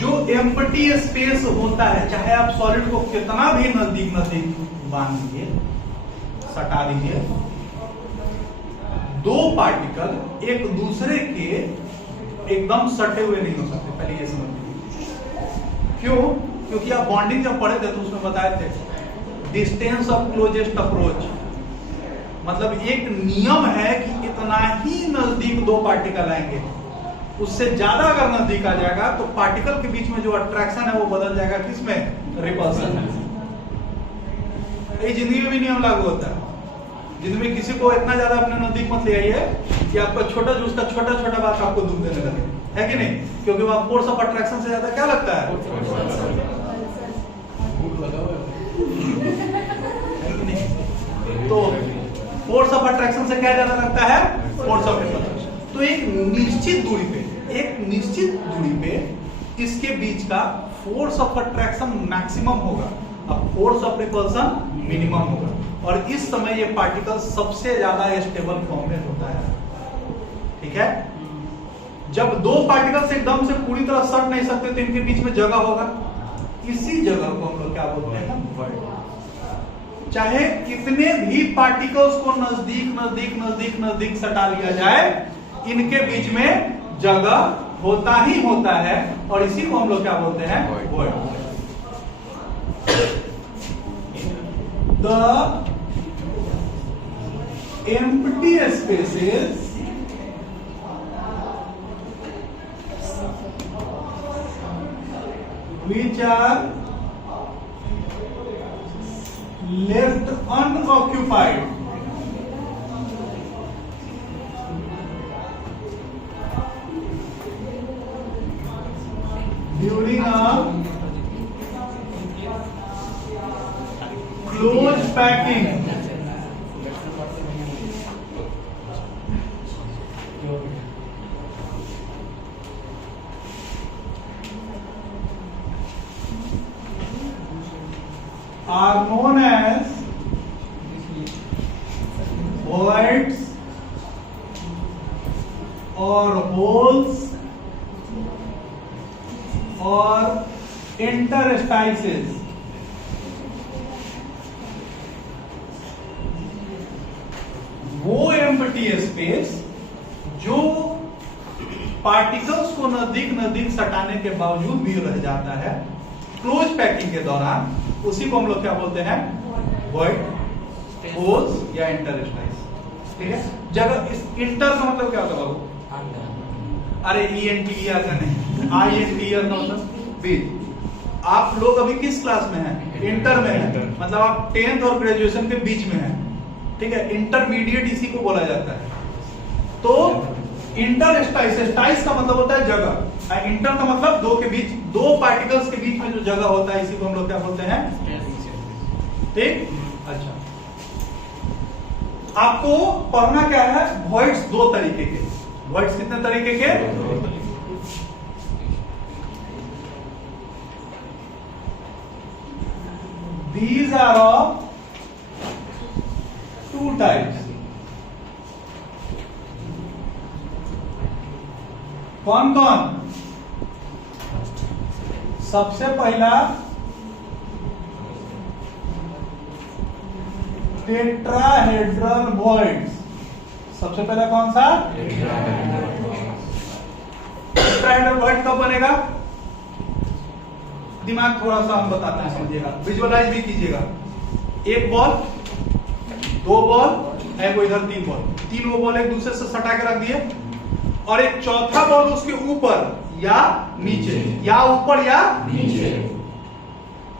जो empty space होता है, चाहे आप सॉलिड को कितना भी नजदीक नजदीक बांध दीजिए, सटा दीजिए, दो पार्टिकल एक दूसरे के एकदम सटे हुए नहीं हो सकते। पहले ये समझ लीजिए। क्यों? क्योंकि आप बॉन्डिंग जब पढ़े थे तो उसमें बताए थे डिस्टेंस ऑफ क्लोजेस्ट अप्रोच, मतलब एक नियम है कि इतना ही नजदीक दो पार्टिकल आएंगे, उससे ज्यादा अगर नजदीक आ जाएगा तो पार्टिकल के बीच में जो अट्रैक्शन है वो बदल जाएगा किसमें? रिपल्सन में। ये जिंदगी में भी नियम लागू होता है। जिंदगी में किसी को इतना ज्यादा अपने नजदीक मत ले आइए कि आपका छोटा जो उसका छोटा छोटा बात आपको दुख देने लगे, है कि नहीं? क्योंकि वहां फोर्स ऑफ अट्रैक्शन से ज्यादा क्या लगता है? तो फोर्स ऑफ अट्रैक्शन से क्या ज्यादा लगता है? Force of repulsion. तो एक निश्चित दूरी पे इसके बीच का फोर्स ऑफ अट्रैक्शन मैक्सिमम होगा, अब फोर्स ऑफ रिपल्सन मिनिमम होगा, और इस समय ये पार्टिकल सबसे ज्यादा स्टेबल फॉर्म में होता है। ठीक है? जब दो पार्टिकल्स एकदम से पूरी तरह सट नहीं सकते तो इनके बीच में जगह होगा, इसी जगह को हम लोग क्या बोलते हैं? वॉइड। चाहे कितने भी पार्टिकल्स को नजदीक सटा लिया जाए, इनके बीच में जगह होता ही होता है, और इसी को हम लोग क्या बोलते हैं? Void. The empty spaces which are left unoccupied during a close packing are known as voids or holes or interstices। वो एम्प्टी स्पेस जो पार्टिकल्स को नजदीक सटाने के बावजूद भी रह जाता है क्लोज पैकिंग के दौरान, उसी को हम लोग क्या बोलते हैं? वॉइड, होल्स या इंटरस्टाइस। ठीक है? जगह इस इंटर का मतलब क्या होता है बाबू? अरे ENT का नहीं, INTER का मतलब बीच। आप लोग अभी किस क्लास में हैं? इंटर में हैं, मतलब आप 10th और ग्रेजुएशन के बीच में हैं। ठीक है? इंटरमीडिएट इसी को बोला जाता है। तो इंटरस्टाइस का मतलब होता है जगह, इंटर का मतलब दो के बीच, दो पार्टिकल्स के बीच में जो जगह होता है, इसी को हम लोग क्या बोलते हैं? ठीक? अच्छा, आपको पढ़ना क्या है? वॉइड्स दो तरीके के। वॉइड्स कितने तरीके के? These are of two types। कौन कौन? सबसे पहला टेट्राहेड्रल वॉइड्स। सबसे पहला कौन सा? टेट्राहेड्रल वॉइड कब बनेगा? दिमाग थोड़ा सा हम बताते हैं, समझिएगा, विजुअलाइज भी कीजिएगा। एक बॉल, दो बॉल है, कोई इधर तीन बॉल, तीन वो बॉल एक दूसरे से सटा के रख दिए, और एक चौथा बॉल उसके ऊपर या नीचे, या ऊपर या नीचे।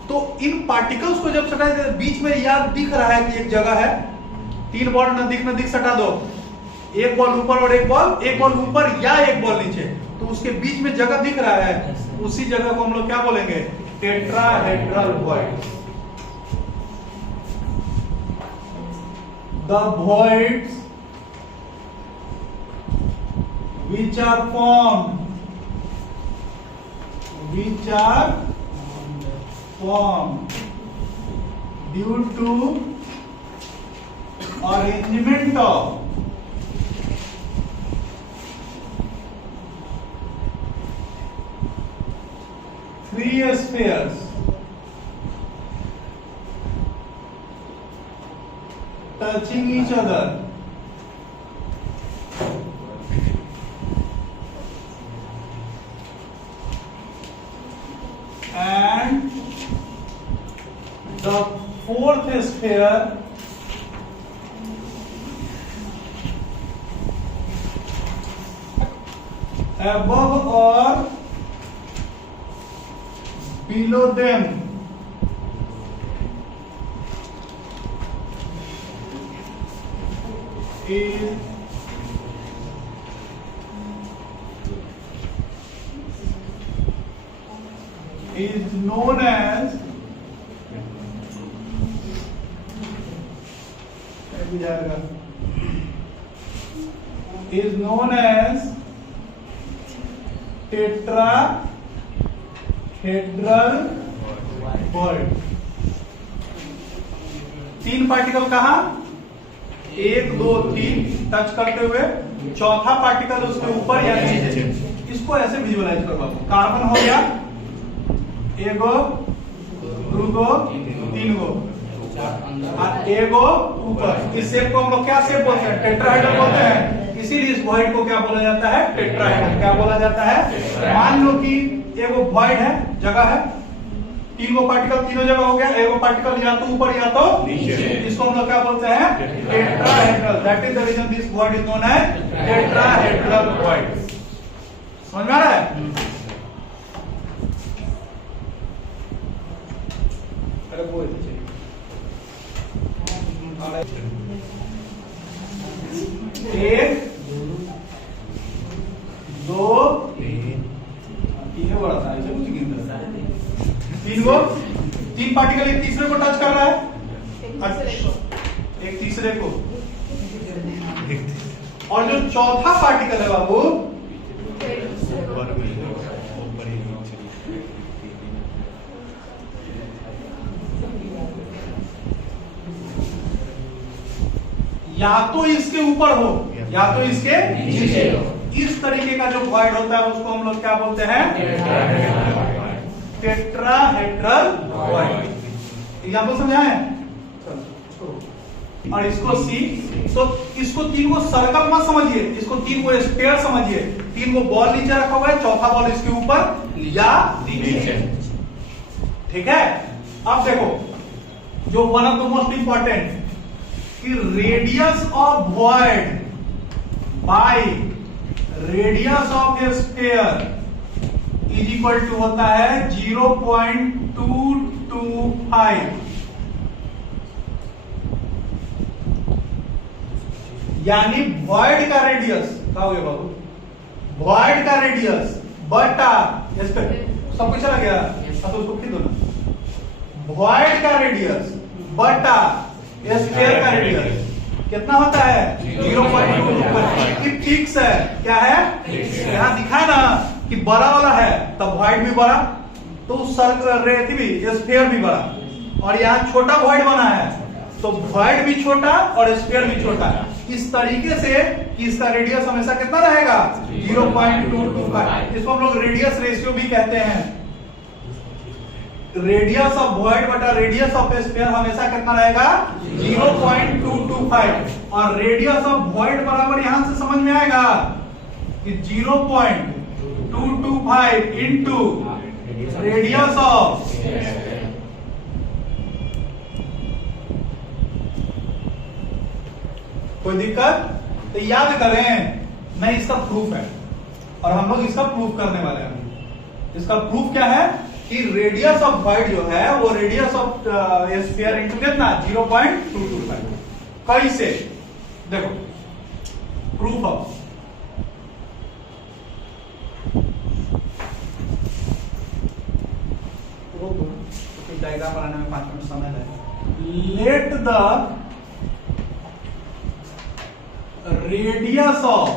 तो इन पार्टिकल्स को जब सटाए, बीच में याद दिख रहा है कि एक जगह है, तीन बॉल नजदीक सटा दो, एक बॉल ऊपर और एक बॉल ऊपर या एक बॉल नीचे, तो उसके बीच में जगह दिख रहा है, उसी जगह को हम लोग क्या बोलेंगे? Tetrahedral void. The voids which are formed due to arrangement of free spheres touching each other and the fourth sphere above or below them is known as tetrahedral void. तीन पार्टिकल कहा, 1 2 3 टच करते हुए, चौथा particle उसके ऊपर या नीचे. इसको ऐसे विजुअलाइज करो बाबू. कार्बन हो गया, एगो, दूगो, तीन गो, एगो ऊपर. इस शेप को हम लोग क्या शेप बोलते हैं? टेट्राहेड्रल बोलते हैं. इसीलिए इस वॉइड को क्या बोला जाता है? टेट्राहेड्रल. क्या बोला जाता है? मान लो कि एगो वॉइड है, जगह है, तीन गो पार्टिकल तीनों जगह हो गया, एगो पार्टिकल या तो ऊपर या तो नीचे. इसको हम लोग क्या बोलते हैं? Tetrahedral. That is the reason this void is known as tetrahedral void. समझ में आ रहा है? अरे वो एक, दो, तीन बड़ा था, तीन गो, तीन पार्टिकल एक तीसरे को टच कर रहा है, एक तीसरे को, और जो चौथा पार्टिकल है बाबू, या तो इसके ऊपर हो या तो इसके नीचे हो. इस तरीके का जो वॉइड होता है उसको हम लोग क्या बोलते हैं? Tetrahedral void. एग्जांपल समझाएं? और इसको सी. तो इसको तीन को सर्कल मत समझिए, इसको तीन को स्फीयर समझिए. तीन को बॉल नीचे रखा हुआ है, चौथा बॉल इसके ऊपर या नीचे. ठीक है? अब देखो जो one of the most important, radius of void by radius of a sphere is equal to होता है 0.225. यानी वॉइड का रेडियस क्या हो गया बाबू? वॉइड का रेडियस बटा सब कुछ चला गया. अब उसको खींचो ना. वॉइड का रेडियस बटा स्फीयर का रेडियस कितना होता है? 0.2. फिक्स है. क्या है? यहाँ दिखा ना कि बड़ा वाला है तब वॉइड भी बड़ा, तो सर्कल भी स्फीयर भी बड़ा, और यहाँ छोटा वॉइड बना है तो वॉइड भी छोटा और स्फीयर भी छोटा. इस तरीके से कि इसका रेडियस हमेशा कितना रहेगा? 0.225. इसको हम लोग रेडियस रेशियो भी कहते हैं. रेडियस ऑफ वॉइड बटा रेडियस ऑफ स्फीयर हमेशा कितना रहेगा? 0.225. और रेडियस ऑफ वॉइड बराबर यहां से समझ में आएगा कि 0.225 इंटू रेडियस ऑफ. कोई दिक्कत? तो याद करें, नहीं इसका प्रूफ है और हम लोग इसका प्रूफ करने वाले हैं. इसका प्रूफ क्या है कि रेडियस ऑफ वॉइड जो है वो रेडियस ऑफ स्फीयर इंटू कितना? 0.225. कैसे? देखो प्रूफ ऑफ, डायग्राम बनाने में 5 मिनट समय लगेगा. लेट द रेडियस ऑफ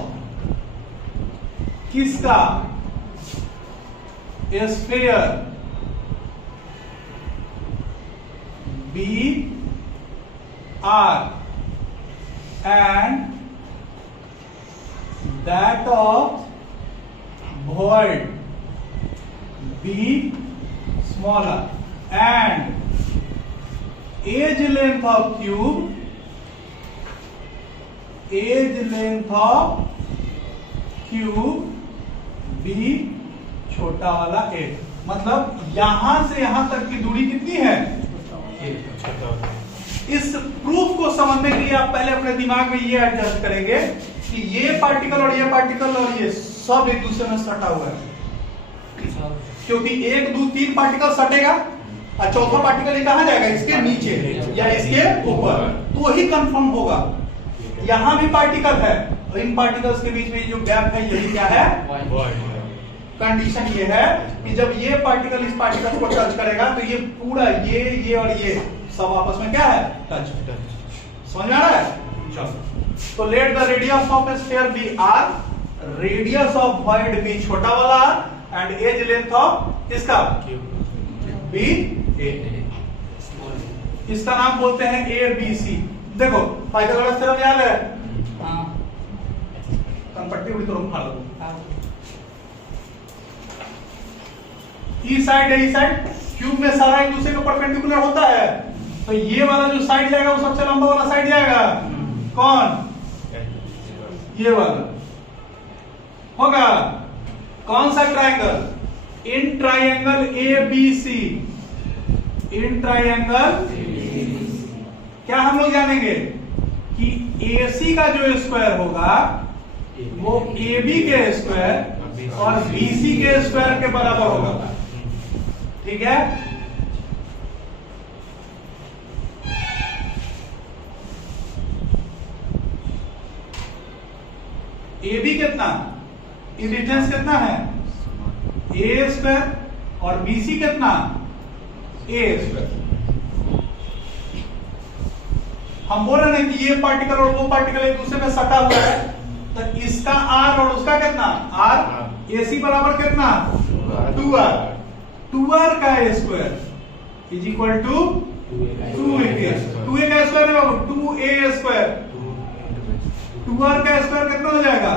किसका? Sphere B R and that of void B smaller and edge length of cube b छोटा वाला a। मतलब यहां से यहां तक की दूरी कितनी है? इस प्रूफ को समझने के लिए आप पहले अपने दिमाग में ये एडजस्ट करेंगे कि ये पार्टिकल और ये पार्टिकल और ये सब एक दूसरे में सटा हुआ है, क्योंकि 1 2 3 पार्टिकल सटेगा और चौथा पार्टिकल ये कहां जाएगा? इसके नीचे या इसके ऊपर, तो वही कंफर्म होगा। यहां भी पार्टिकल है और इन पार्टिकल्स के बीच में जो गैप है यही क्या है? कंडीशन ये है कि जब ये पार्टिकल इस पार्टिकल को टच करेगा तो ये पूरा ये और ये सब आपस में क्या है? टच। समझ में आ रहा है? चलो, तो let the radius of a sphere be R, radius of void be छोटा वाला एंड एज लेंथ ऑफ इसका बी ए। इसका नाम बोलते हैं ए बी सी। देखो पाइथागोरस थ्योरम याद है? हां, कंपट्टी हुई तो हम खा लो। ई साइड है, ई साइड, क्यूब में सारा एक दूसरे के परपेंडिकुलर होता है, तो ये वाला जो साइड जाएगा वो सबसे लंबा वाला साइड जाएगा। कौन? ये वाला होगा। कौन सा triangle? In triangle A B C, in triangle क्या हम लोग जानेंगे कि AC का जो स्क्वायर होगा वो AB के स्क्वायर और BC के स्क्वायर के बराबर होगा। ठीक है? AB कितना, डिस्टेंस कितना है? A स्क्वायर और BC कितना? A square. हम बोल रहे हैं कि ये पार्टिकल और वो पार्टिकल एक दूसरे में सटा हुआ है, तो इसका R और उसका कितना? R। AC बराबर कितना? 2R। 2R का square is equal to 2A। 2A का स्क्वायर है बाबू 2A स्क्वायर। 2R का स्क्वायर कितना हो जाएगा?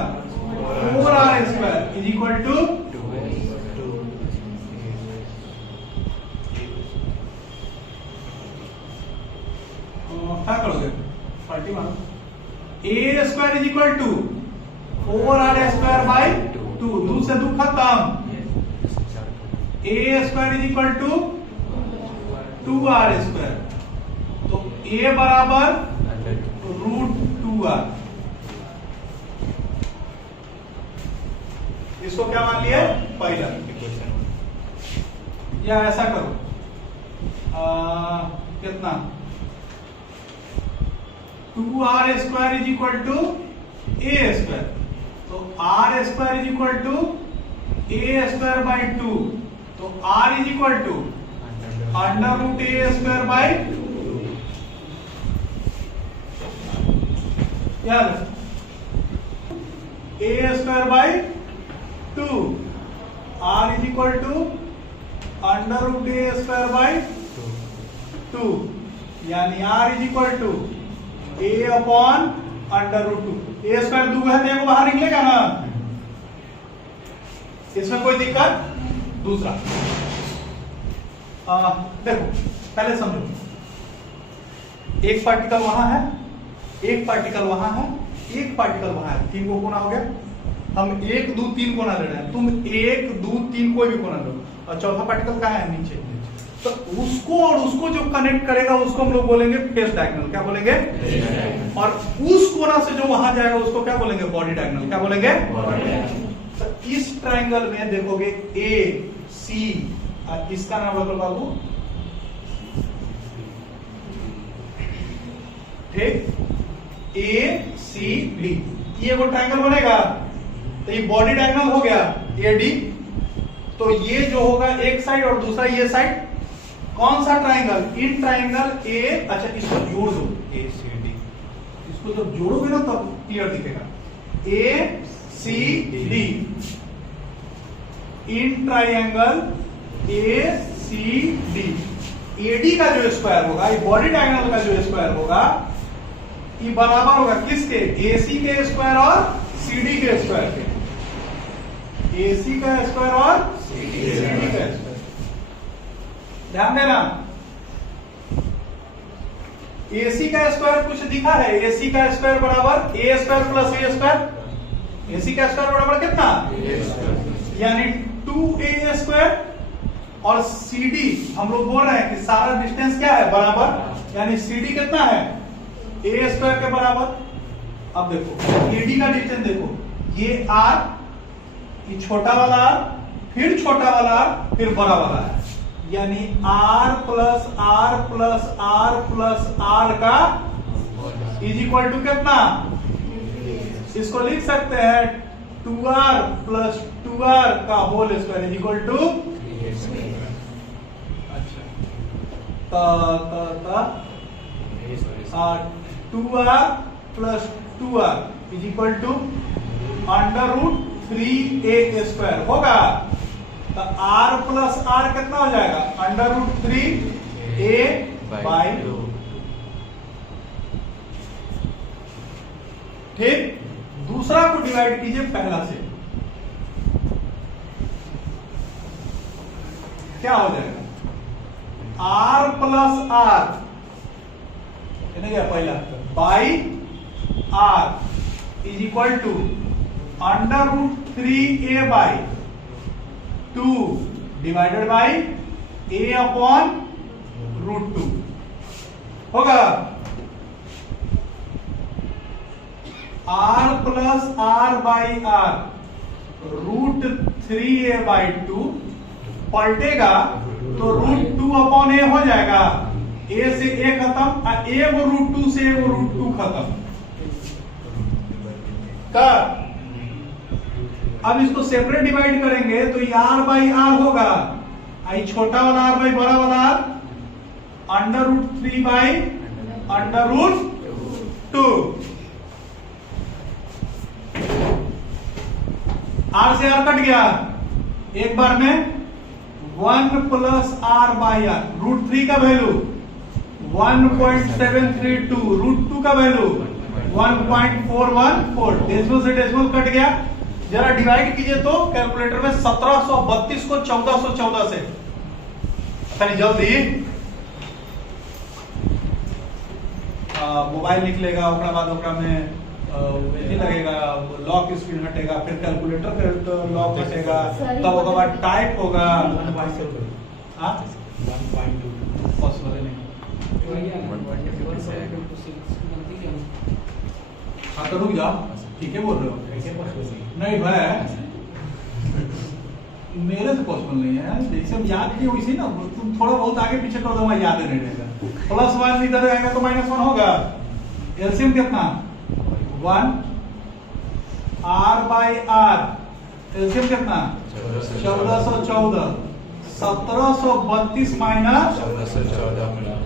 4R square is equal to क्या करोगे? पार्टी मारो। A square is equal to 4R square by 2, 2 से 2 खत्म। A square is equal to 2R square, तो A बराबर √2R। इसको क्या मान लिया? पहला। या ऐसा करो, कितना? 2R square is equal to A square, तो R square is equal to A square by 2, तो R is equal to √A square by 2। यार A square by 2, R is equal to √A square by 2, यानी R is equal to A upon √2। A square 2 है तो बाहर निकलेगा ना, इसमें कोई दिक्कत? दूसरा देखो, पहले समझो, एक पार्टिकल वहां है, एक पार्टिकल वहां है, एक पार्टिकल वहां है, 3 को कोना हो गया। हम 1 2 3 कोना ले रहे हैं, तुम 1 2 3 कोई भी कोना लो, और चौथा पार्टिकल कहाँ है? नीचे। तो उसको और उसको जो कनेक्ट करेगा उसको हम लोग बोलेंगे फेस डायगोनल। क्या बोलेंगे? और उस कोना से जो वहां जाएगा उसको क्या बोलेंगे? Body diagonal. क्या बोलेंगे? तो इस ट्रायंगल में देखोगे A C, और इसका नाम रखो बाबू, ठीक, A C B, ये वो ट्रायंगल बनेगा। तो ये बॉडी डायगोनल हो गया AD। तो ये जो होगा एक साइड और दूसरा ये साइड, कौन सा ट्रायंगल? In triangle A। अच्छा, इसको जोड़ दो, A C D, इसको जब जोड़ोगे ना तब क्लियर दिखेगा। A C D, in triangle A C D, AD का जो स्क्वायर होगा, ये बॉडी डायगोनल का जो स्क्वायर होगा, ये बराबर होगा किसके? AC के स्क्वायर और CD के स्क्वायर के। AC का स्क्वायर और CD का स्क्वायर। ध्यान देना, AC का स्क्वायर कुछ दिखा है, AC का स्क्वायर बराबर ए स्क्वायर प्लस ए स्क्वायर। AC का स्क्वायर बराबर कितना, यानी 2a स्क्वायर, और CD हम लोग बोल रहे हैं कि सारा डिस्टेंस क्या है, बराबर, यानी CD कितना है, a स्क्वायर के बराबर। अब देखो AD का डिस्टेंस देखो, ये R, ये छोटा वाला R, फिर छोटा वाला R, फिर बड़ा वाला है, यानी R plus R plus R plus R का इज इक्वल टू कितना, इसको लिख सकते हैं 2R प्लस 2R का whole square is equal to, अच्छा 2R plus 2R is equal to under root 3a square होगा। तो R प्लस R कितना हो जाएगा, अंडर रूट 3a बाई 2। ठीक, दूसरा को डिवाइड कीजिए पहला से, क्या हो जाएगा, R प्लस R पहला by R is equal to under root 3a by 2 divided by a upon root 2 होगा। R plus R by R root 3a by 2 पलटेगा तो रूट 2 अपॉन a हो जाएगा, a से a खत्म, a वो root 2 से वो रूट 2 खत्म कर। अब इसको सेपरेट डिवाइड करेंगे तो ये R बाई R होगा, आई छोटा वाला R बाई बड़ा वाला R, under root 3 by under root 2। R से R कट गया, एक बार में 1 plus R by R, root 3 का वैल्यू 1.732, रूट 2 का वैल्यू 1.414, डेसिमल से डेसिमल कट गया। जरा डिवाइड कीजिए तो कैलकुलेटर में 1732 को 1414 से, चलिए जल्दी मोबाइल निकलेगा, ओकरा बाद ओकरा में नहीं लगेगा, लॉक स्क्रीन हटेगा, फिर कैलकुलेटर पे तो लॉक हटेगा, तब ओकर बाद टाइप होगा। हाँ 1.2 पॉसिबल नहीं, हाँ तो रुक जाओ, ठीक है बोल रहे हो, नहीं भाई मेरे से पॉसिबल नहीं है, जैसे हम याद किए वैसे ना, तुम थोड़ा बहुत आगे पीछे कर दो, मैं याद नहीं रहेगा। प्लस 1 इधर आएगा तो -1 होगा, एलसीएम कितना 1, R बाई R, एलसीएम कितना 1414, 1732 माइनस 1414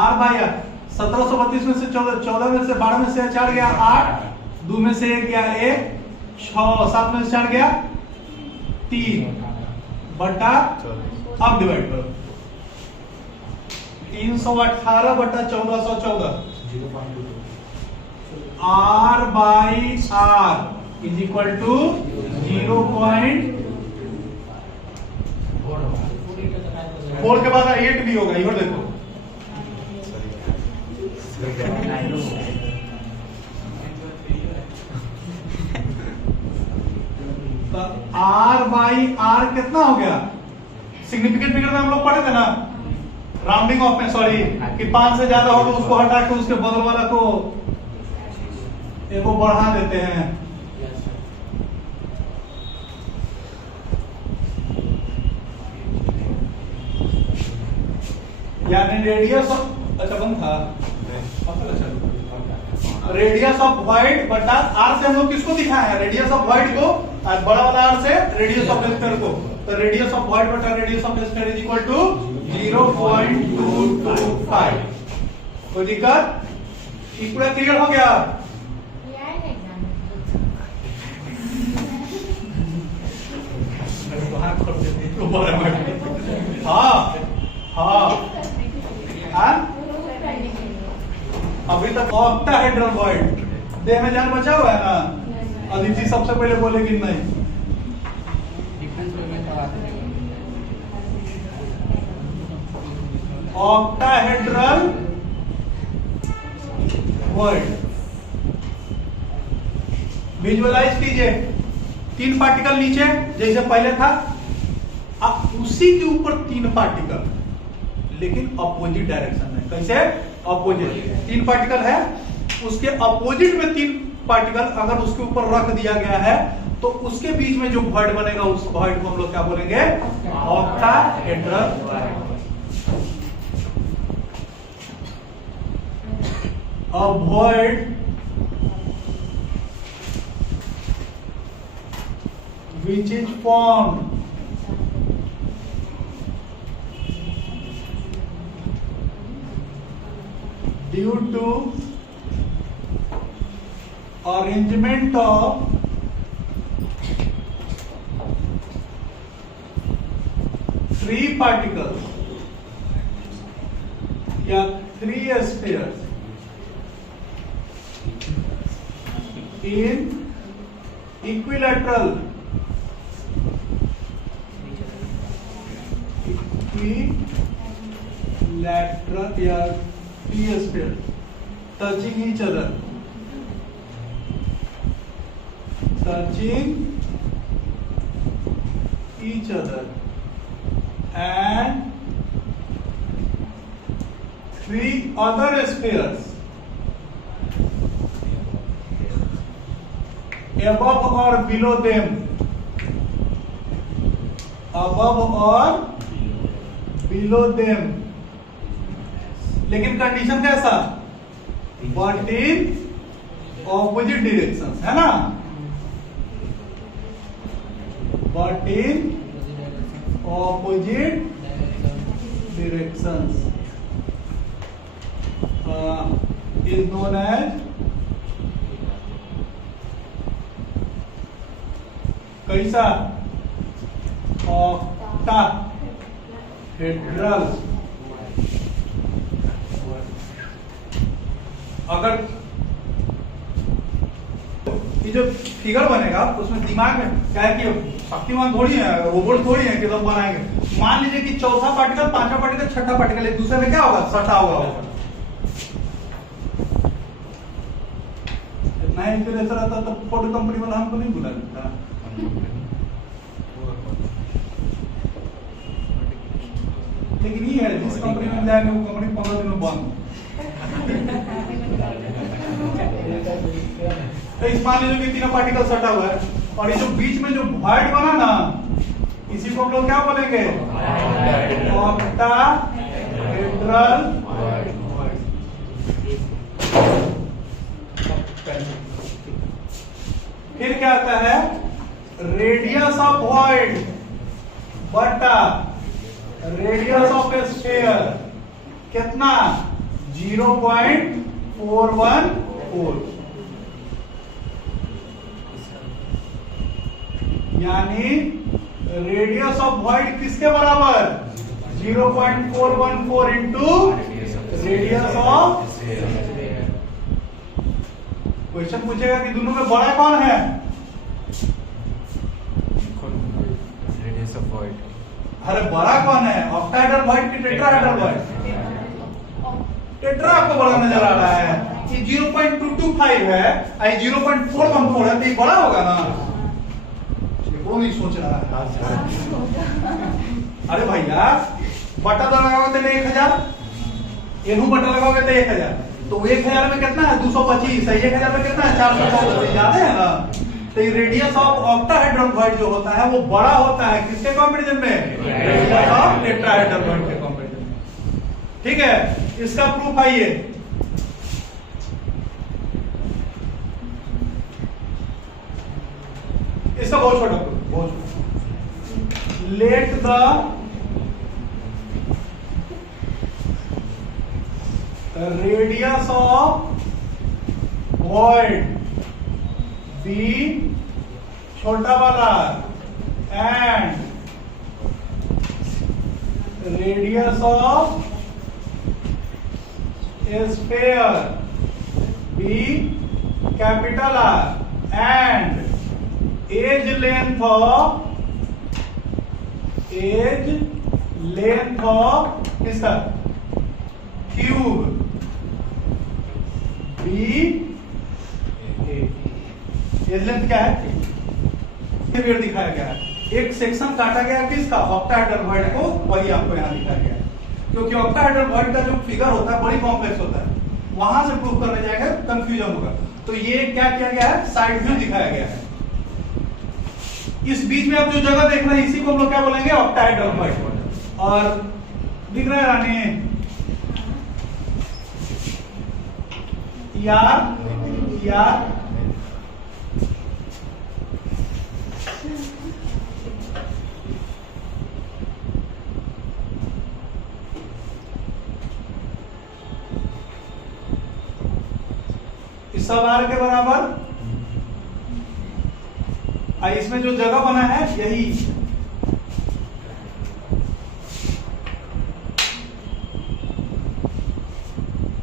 R बाई R, 1732 में से 14 में से 12 में से 4 गया 8, 2 में से 1 गया 1, 6 7 में से 4 गया 3 बटा, अब डिवाइड करो 318 बटा 1414, R by R is equal to 0.4 के बाद 8 भी होगा, इधर देखो तो R बाई R कितना हो गया, सिग्निफिकेंट फिगर में हम लोग पढ़े थे ना, राउंडिंग ऑफ में, सॉरी, कि 5 से ज्यादा हो तो उसको हटा के उसके बगल वाला को एक को बढ़ा देते हैं। यानी रेडियस ऑफ, अच्छा बंद था, रेडियस ऑफ वॉइड बटा R से हम लोग किसको दिखाए हैं, रेडियस ऑफ वॉइड को, और बड़ा वाला R से रेडियस ऑफ स्फीयर को, तो रेडियस ऑफ वॉइड बटा radius of sphere is equal to 0.225। कोई दिक्कत, ये पूरा क्लियर हो गया। हाँ अभी तक ऑक्टाहेड्रल वॉइड, देह में जान बचा हुआ है ना, अदिति सबसे पहले बोलेगी नहीं। Octahedral void. विजुअलाइज कीजिए, 3 पार्टिकल नीचे जैसे पहले था, अब उसी के ऊपर 3 पार्टिकल, लेकिन अपोजिट डायरेक्शन में। कैसे? अपोजिट। 3 पार्टिकल है, उसके अपोजिट में 3 पार्टिकल अगर उसके ऊपर रख दिया गया है तो उसके बीच में जो वॉइड बनेगा उस वॉइड को हम लोग क्या बोलेंगे? Octahedral void. A void which is formed due to arrangement of three particles या 3 spheres in equilateral या three spheres touching each other, and 3 other spheres above or below them, लेकिन कंडीशन कैसा? बट इन ऑपोजिट डिरेक्शन, है ना? But in opposite directions is known as कैसा? Octahedral. अगर ये जो फिगर बनेगा उसमें दिमाग में क्या है कि शक्तिमान थोड़ी है, रोबोट थोड़ी है कि हम बनाएंगे। मान लीजिए कि चौथा पार्टिकल, पांचवा पार्टिकल, छठा पार्टिकल एक दूसरे में क्या होगा? सटा हुआ होगा। नहीं फिर ऐसा रहता तो फोटो कंपनी वाला हमको नहीं बुला लेता। लेकिन ये है जिस कंपनी में जाएंगे वो कंपनी 15 दिन में बंद। तो इस मान लीजिए कि 3 पार्टिकल सटा हुआ है और ये जो बीच में जो वॉइड बना ना, इसी को हम लोग क्या बोलेंगे? Octahedral void. फिर क्या आता है? रेडियस ऑफ वॉइड बटा रेडियस ऑफ ए स्फीयर कितना? 0.414, यानी रेडियस ऑफ वॉइड किसके बराबर? 0.414 इंटू रेडियस ऑफ। क्वेश्चन पूछेगा कि दोनों में बड़ा कौन है? Radius of void. अरे बड़ा कौन है? ऑक्टाहेड्रल वॉइड की टेट्राहेड्रल वॉइड? टेट्रा आपको बड़ा नजर आ रहा है। ये 0.225 है, आई 0.414 है, तो ये बड़ा होगा ना? वो नहीं सोच रहा है। अरे भैया बटा तो लगाओगे तो 1000, इनू बटा लगाओगे तो 1000, तो 1000 में कितना है? 225 है। 1000 में कितना है? 400। ज्यादा है ना? तो रेडियस ऑफ ऑक्टाहेड्रल वॉइड जो होता है वो बड़ा होता है किसके कंपैरिजन में? रेडियस ऑफ टेट्राहेड्रल वॉइड के कंपैरिजन में। ठीक है, इसका प्रूफ आइए। इसका बहुत छोटा प्रूफ, बहुत छोटा। Let the radius of void be छोटा वाला and radius of a sphere be capital R and edge length of किसका? क्यूब बी एज लेंथ क्या है, फिगर दिखाया गया है। एक सेक्शन काटा गया किसका, ऑक्टाहेड्रल वॉइड को, वही आपको यहाँ दिखाया गया है। क्योंकि ऑक्टाहेड्रल वॉइड का जो फिगर होता है बड़ी कॉम्प्लेक्स होता है, वहां से प्रूव करने जाएगा कंफ्यूजन होगा। तो ये क्या किया गया है, साइड व्यू दिखाया गया है। इस बीच में आप जो जगह देख रहे हैं इसी को हम लोग क्या बोलेंगे, ऑक्टाहेड्रल वॉइड। और दिख रहा है रानी या इस सब आर के बराबर, इसमें जो जगह बना है यही,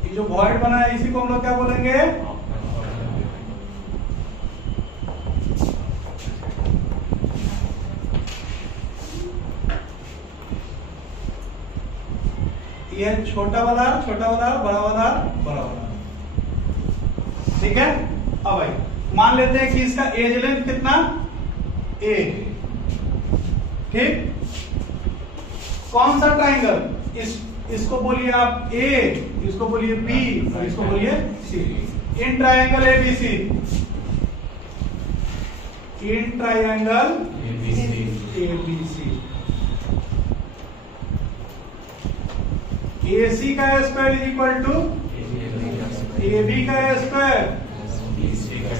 ये जो वॉइड बना है इसी को हम लोग क्या बोलेंगे, ये छोटा वाला बड़ा वाला। ठीक है। अब भाई मान लेते हैं कि इसका एज लेंथ कितना, ए। ठीक, कौन सा ट्राइंगल, इसको बोलिए आप ए, इसको बोलिए बी और इसको बोलिए C. In triangle ABC, in triangle ABC, AC का square is equal to AB का स्क्वायर, BC का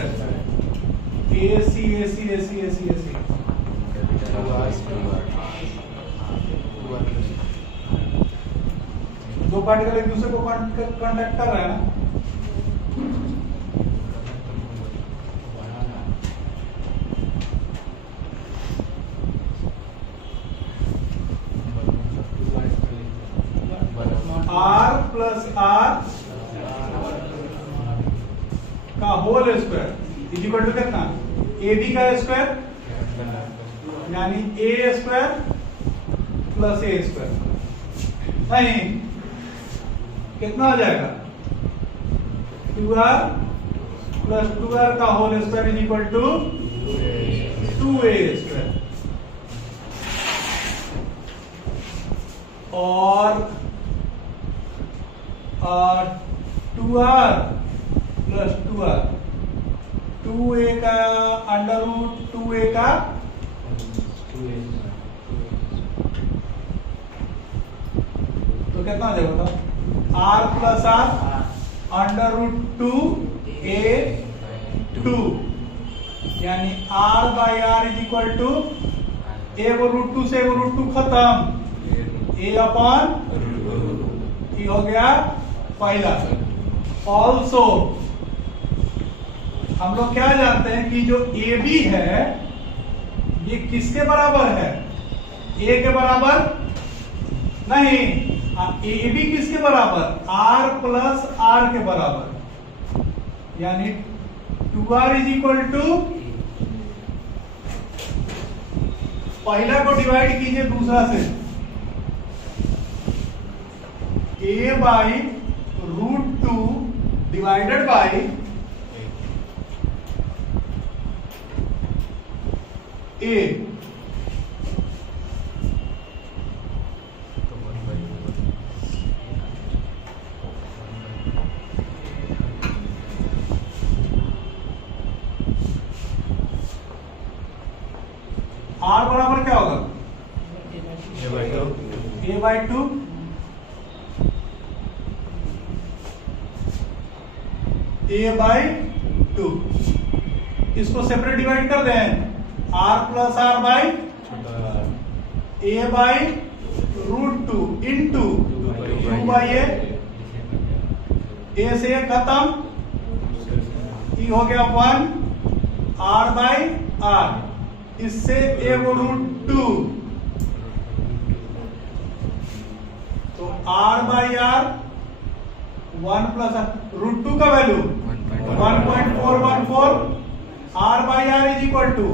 स्क्वायर, AC। दो पार्टिकल एक दूसरे को कांटेक्ट कर रहा है ना। R प्लस R का whole square is equal to कितना, AB का स्क्वायर यानी A square plus A square. नहीं, कितना हो जाएगा, 2R प्लस 2R का whole square is equal to 2A square. और 2R प्लस 2R, 2A का अंडर रूट 2A का तो कितना हो जाएगा बताओ, R plus R under root 2A 2, यानी R by R is equal to, एगो रूट 2 से एगो रूट 2 खत्म, A अपॉन ये हो गया पहला। ऑल्सो हम लोग क्या जानते हैं कि जो AB है ये किसके बराबर है, A के बराबर नहीं, AB किसके बराबर, R प्लस R के बराबर, यानी 2R इज इक्वल टू, पहला को डिवाइड कीजिए दूसरा से, A by root 2 divided by A। R बराबर क्या होगा, A बाई 2 A बाई 2, इसको सेपरेट डिवाइड कर दें, R plus R by A by root 2 into 2 by A से A खत्म, E हो गया 1, R बाई R, इससे A वो रूट 2, तो R by R 1 plus root 2 का value 1.414, R by R is equal to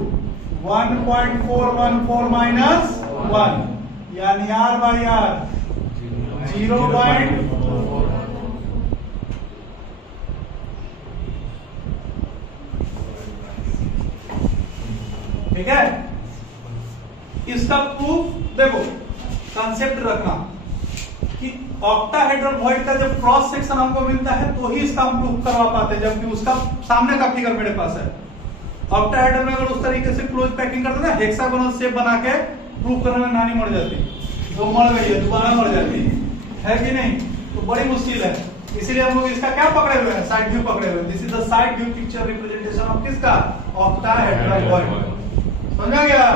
1.414 minus 1, यानी R बाई R 0.4। ठीक है, इसका प्रूफ देखो, कंसेप्ट रखना कि ऑक्टाहेड्रल वॉइड का जब क्रॉस सेक्शन हमको मिलता है तो ही इसका हम प्रूफ करवा पाते हैं, जबकि उसका सामने का फिगर मेरे पास है। ऑक्टाहेड्रल में अगर उस तरीके से क्लोज पैकिंग करते ना, हेक्सागोनल शेप बना के प्रूफ करने में नानी मर जाती, तो मर गई है, दोबारा मर जाती है कि नहीं, तो बड़ी मुश्किल है। इसीलिए हम लोग इसका क्या पकड़े हुए हैं, साइड व्यू पकड़े हुए हैं। This is the side view picture representation of किसका, ऑक्टाहेड्रल वॉइड। समझा गया?